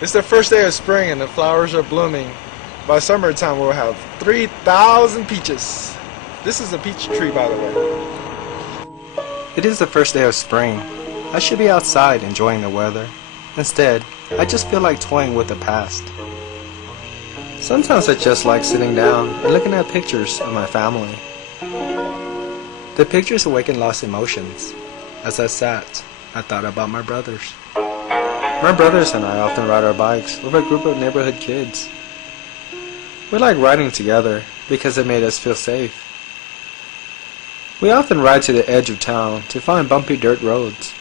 It's the first day of spring and the flowers are blooming. By summertime we'll have 3,000 peaches. This is a peach tree, by the way. It is the first day of spring. I should be outside enjoying the weather. Instead, I just feel like toying with the past. Sometimes I just like sitting down and looking at pictures of my family. The pictures awaken lost emotions. As I sat, I thought about my brothers. My brothers and I often ride our bikes with a group of neighborhood kids. We like riding together because it made us feel safe. We often ride to the edge of town to find bumpy dirt roads.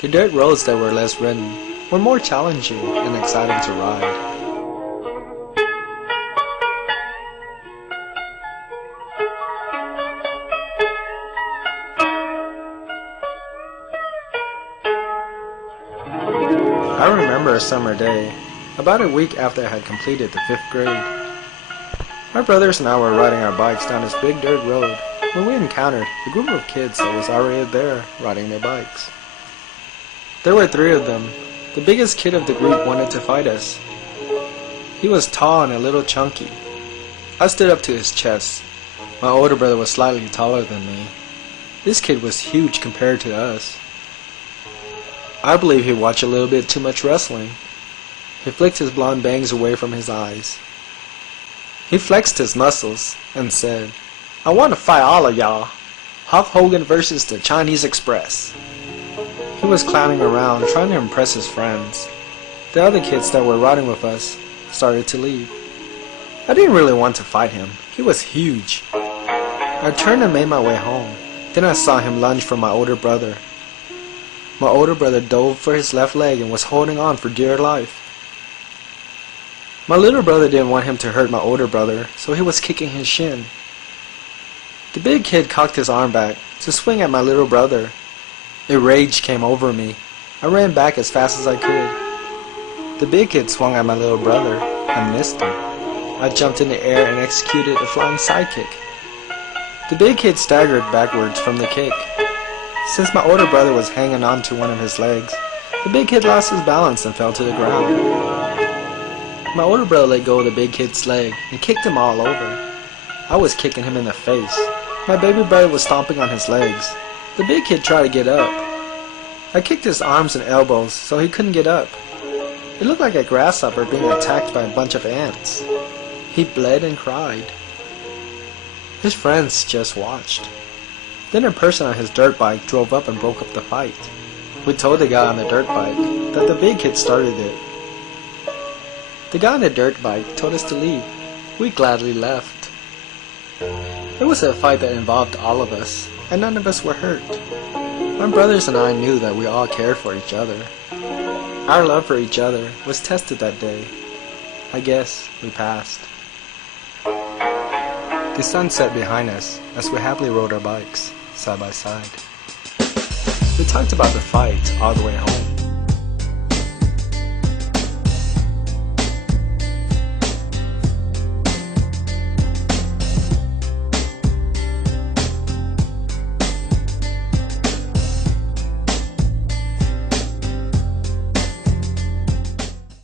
The dirt roads that were less ridden were more challenging and exciting to ride. I remember a summer day, about a week after I had completed the 5th grade. My brothers and I were riding our bikes down this big dirt road when we encountered a group of kids that was already there riding their bikes. There were 3 of them. The biggest kid of the group wanted to fight us. He was tall and a little chunky. I stood up to his chest. My older brother was slightly taller than me. This kid was huge compared to us. I believe he watched a little bit too much wrestling. He flicked his blonde bangs away from his eyes. He flexed his muscles and said, "I want to fight all of y'all. Hogan versus the Chinese Express." He was clowning around trying to impress his friends. The other kids that were riding with us started to leave. I didn't really want to fight him. He was huge. I turned and made my way home. Then I saw him lunge for my older brother. My older brother dove for his left leg and was holding on for dear life. My little brother didn't want him to hurt my older brother, so he was kicking his shin. The big kid cocked his arm back to swing at my little brother. A rage came over me. I ran back as fast as I could. The big kid swung at my little brother and missed him. I jumped in the air and executed a flying sidekick. The big kid staggered backwards from the kick. Since my older brother was hanging on to one of his legs, the big kid lost his balance and fell to the ground. My older brother let go of the big kid's leg and kicked him all over. I was kicking him in the face. My baby brother was stomping on his legs. The big kid tried to get up. I kicked his arms and elbows so he couldn't get up. It looked like a grasshopper being attacked by a bunch of ants. He bled and cried. His friends just watched. Then a person on his dirt bike drove up and broke up the fight. We told the guy on the dirt bike that the big kid started it. The guy on the dirt bike told us to leave. We gladly left. It was a fight that involved all of us, and none of us were hurt. My brothers and I knew that we all cared for each other. Our love for each other was tested that day. I guess we passed. The sun set behind us as we happily rode our bikes, side by side. We talked about the fight all the way home.